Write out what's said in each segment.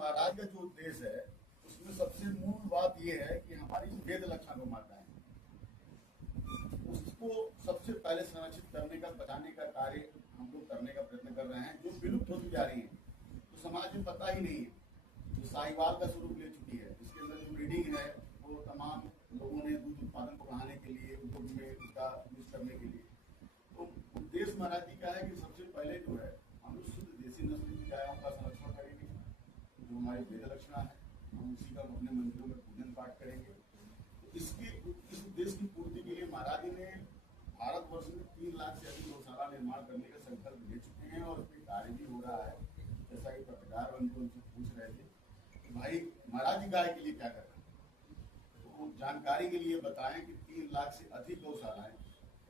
महाराज का जो उद्देश्य है उसमें सबसे मूल बात यह है कि हमारी वेद लक्षण गौ माता है, उसको सबसे पहले संरक्षित करने का, बचाने का कार्य हम लोग करने का प्रयत्न कर रहे हैं, जो विलुप्त होती जा रही है, तो समाज में पता ही नहीं है, जो साहिवाल का स्वरूप ले चुकी है। इसके अंदर जो ब्रीडिंग है वो तमाम लोगों ने दूध उत्पादन को बढ़ाने के लिए, उद्योग में उसका यूज करने के लिए, तो उद्देश्य महाराज जी का है कि सबसे पहले जो है हम लोग शुद्ध देसी नस्ल की गायों का संरक्षण करेंगे, जो हमारी वेद लक्षणा है, हम उसी का अपने मंदिरों में पूजन पाठ करेंगे। तो इस उद्देश्य की पूर्ति के लिए महाराज जी ने भारतवर्ष में 3 लाख से अधिक गौशाला निर्माण करने का संकल्प ले चुके हैं और उसमें कार्य भी हो रहा है। जैसा कि पत्रकार उनसे पूछ रहे थे कि भाई महाराज जी गाय के लिए क्या कर रहे हैं, तो जानकारी के लिए बताएं कि 3 लाख से अधिक गौशालाएं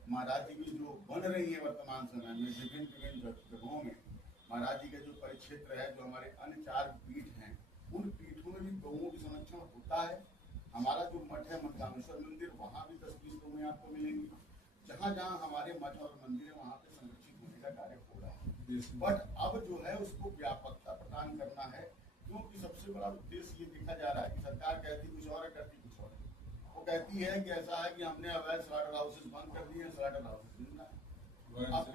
महाराज जी की जो बन रही है वर्तमान समय में विभिन्न जगहों में। महाराज जी का जो परिक्षेत्र है, जो हमारे अन्य 4 पीठ हैं, उन पीठों में भी गौओं की संरक्षण होता है। हमारा जो मठ है मनकामेश्वर मंदिर, वहाँ भी 10-20 गौएं आपको मिलेंगी। जहाँ जहाँ हमारे मठ और मंदिर है वहाँ पे संरक्षित होने का कार्य हो रहा है। बट अब जो है उसको व्यापकता प्रदान करना है, क्योंकि सबसे बड़ा उद्देश्य ये देखा जा रहा है कि सरकार कहती कुछ और है, करती कुछ और है। वो कहती है कि ऐसा है कि हमने अवैध स्लॉटर हाउसेस बंद कर दिए हैं, स्लॉटर हाउसेस जिंदा है। अब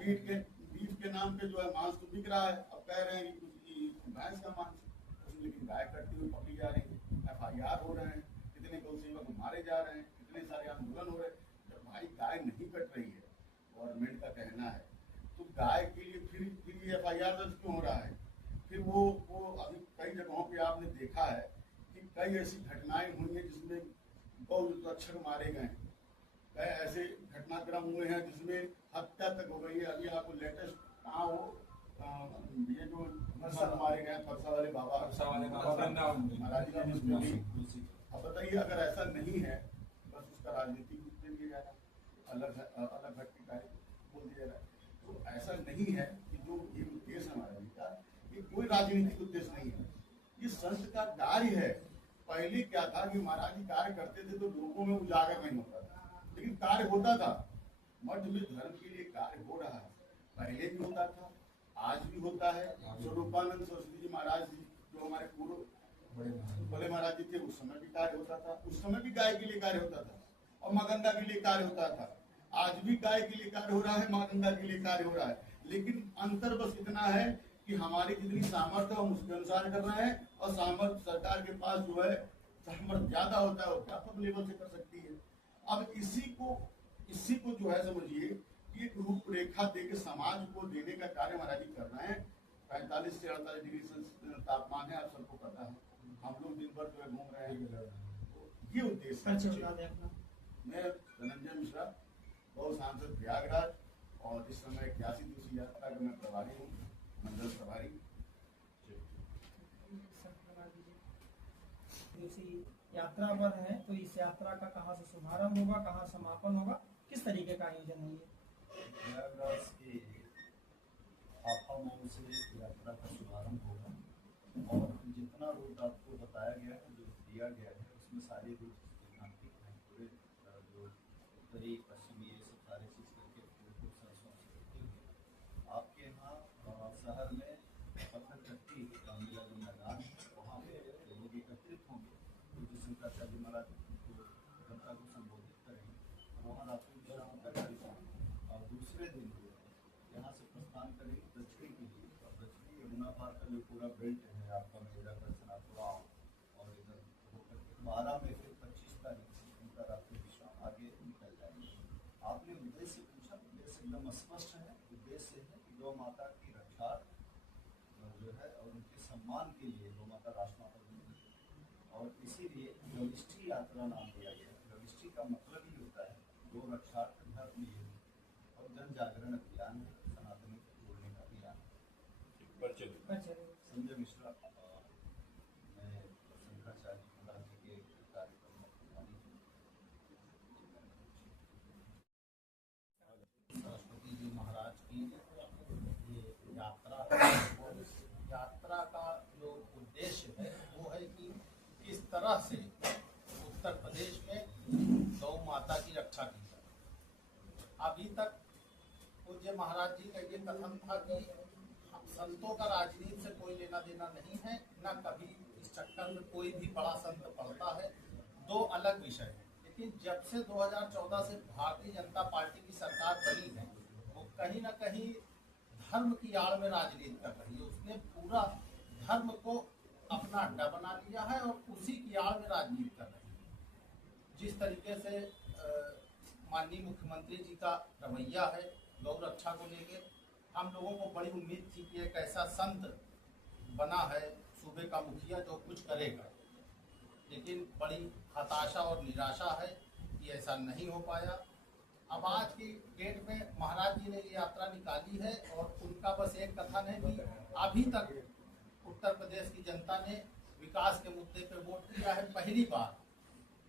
बीफ के नाम पे जो है मांस तो बिक रहा है, अब कह रहे हैं कि भैंस का मांस, लेकिन गाय कटती हुई पकड़ी जा रही है, FIR हो रहे हैं, कितने गौ सेवक मारे जा रहे हैं, कितने सारे आंदोलन हो रहे हैं। जब भाई गाय नहीं कट रही है, गवर्नमेंट का कहना है, तो गाय के लिए फिर ये FIR दर्ज क्यों हो रहा है? फिर वो अभी कई जगहों पे आपने देखा है कि कई ऐसी घटनाएं हुई हैं जिसमें गौ रक्षक मारे गए, कई ऐसे घटनाक्रम हुए हैं जिसमें हत्या तक हो गई है। अभी आपको लेटेस्ट कहाँ हो, ये जो मारे गए फरसा वाले बाबा महाराज जी। अब बताइए, अगर ऐसा नहीं है, बस उसका राजनीतिक रूप दे दिया जा रहा है, अलग हट के कार्य बोल दिया जा रहा है। तो ऐसा नहीं है कि जो ये उद्देश्य हमारा का, ये कोई राजनीतिक उद्देश्य नहीं है, ये संत का कार्य है। पहले क्या था कि महाराज जी कार्य करते थे तो लोगों में उजागर नहीं होता था, लेकिन कार्य होता था। मठ में धर्म के लिए कार्य हो रहा है, पहले भी होता था, आज भी होता है। स्वरूपानंद सरस्वती जी महाराज जी जो हमारे पूर्व बड़े महाराज जी थे, उस समय भी कार्य होता था, उस समय भी गाय के लिए कार्य होता था और मां गंगा के लिए कार्य होता था। आज भी गाय के लिए कार्य हो रहा है, मां गंगा के लिए कार्य हो रहा है, लेकिन अंतर बस इतना है कि हमारी जितनी सामर्थ्य हम उसके अनुसार कर रहे हैं, और सामर्थ्य सरकार के पास जो है सामर्थ्य ज्यादा होता है, वो व्यापक लेवल से कर सकती है। अब इसी को जो है समझिए कि एक रूपरेखा देके समाज को देने का कार्य महाराज जी कर रहे हैं। 45 से 48 डिग्री तापमान है, आप सबको पता है, हम लोग दिन भर जो है घूम रहे हैं, तो ये उद्देश्य है। मैं धनंजय मिश्रा, गौ सांसद प्रयागराज, और इस समय 81 दिवसीय यात्रा का मैं प्रभारी हूँ, मंडल प्रभारी। यात्रा पर है, तो इस यात्रा का कहाँ से शुभारंभ होगा, कहाँ समापन होगा, किस तरीके का आयोजन है? प्रयागराज के हाफा मऊ से यात्रा का शुभारंभ होगा, और जितना रूट आपको बताया गया है, जो दिया गया है, उसमें सारे रूट नागरिक हैं, पूरे जो उत्तरी पश्चिमी ये सब सारे चीज़ करके सरसों से होते हुए आपके यहाँ शहर में पत्थरचट्टी मेला जो मैदान है, वहाँ पे लोग एकत्रित होंगे, पूज्य शंकराचार्य महाराज जनता को संबोधित करेंगे, वहाँ रात्रि विश्राम करेंगे, और दूसरे दिन यहाँ से प्रस्थान करेंगे दक्षिणी के लिए, और दक्षिणी यमुना पार का जो पूरा बेल्ट है आपका मेला दर्शनाथुआ, और इधर होकर के 12 में फिर 25 तारीख से उनका रात्रि विश्राम आगे निकल जाएंगे। आपने उद्देश्य पूछा, उद्देश्य एकदम स्पष्ट है। उद्देश्य है कि गौ माता की रक्षा जो है और उनके सम्मान के लिए गौ माता राष्ट्रमाता बनी, और इसीलिए गविष्ठी यात्रा नाम दिया गया। गविष्ठी का मतलब ही होता है गौ रक्षार्थ धर्म युद्ध, और जन जागरण अभियान है, सनातनी को जोड़ने का अभियान। संजय मिश्रा, मैं शंकराचार्य महाराज जी के कार्यक्रम में सरस्वती जी महाराज की ये यात्रा का जो उद्देश्य है वो है कि किस तरह से उत्तर प्रदेश में गौ माता की रक्षा की जाए। अभी तक पूज्य महाराज जी का ये कथन था कि संतों का राजनीति से कोई लेना देना नहीं है, न कभी चक्कर में कोई भी बड़ा संत पड़ता है, दो अलग विषय है। लेकिन जब से 2014 से भारतीय जनता पार्टी की सरकार बनी है, वो कहीं ना कहीं धर्म की आड़ में राजनीति कर रही है। उसने पूरा धर्म को अपना अड्डा बना लिया है और उसी की आड़ में राजनीति कर रही है। जिस तरीके से माननीय मुख्यमंत्री जी का रवैया है गौ रक्षा को लेकर, हम लोगों को बड़ी उम्मीद थी कि एक ऐसा संत बना है सूबे का मुखिया जो कुछ करेगा, लेकिन बड़ी हताशा और निराशा है कि ऐसा नहीं हो पाया। अब आज की डेट में महाराज जी ने ये यात्रा निकाली है और उनका बस एक कथन है कि अभी तक उत्तर प्रदेश की जनता ने विकास के मुद्दे पर वोट दिया है। पहली बार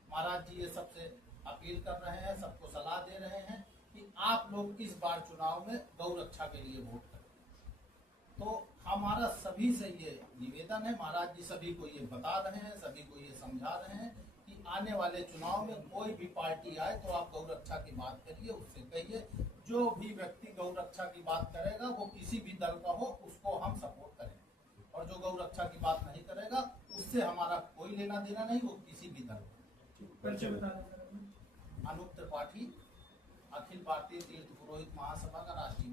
महाराज जी ये सबसे अपील कर रहे हैं, सबको सलाह दे रहे हैं कि आप लोग इस बार चुनाव में गौ रक्षा के लिए वोट करें। तो हमारा सभी से ये निवेदन है, महाराज जी सभी को ये बता रहे हैं, सभी को ये समझा रहे हैं कि आने वाले चुनाव में कोई भी पार्टी आए तो आप गौ रक्षा की बात करिए, उससे कहिए जो भी व्यक्ति गौ रक्षा की बात करेगा वो किसी भी दल का हो, उसको हम सपोर्ट करेंगे, और जो गौ रक्षा की बात नहीं करेगा उससे हमारा कोई लेना देना नहीं, वो किसी भी दल का। अनूप त्रिपाठी, अखिल भारतीय तीर्थ पुरोहित महासभा का राष्ट्रीय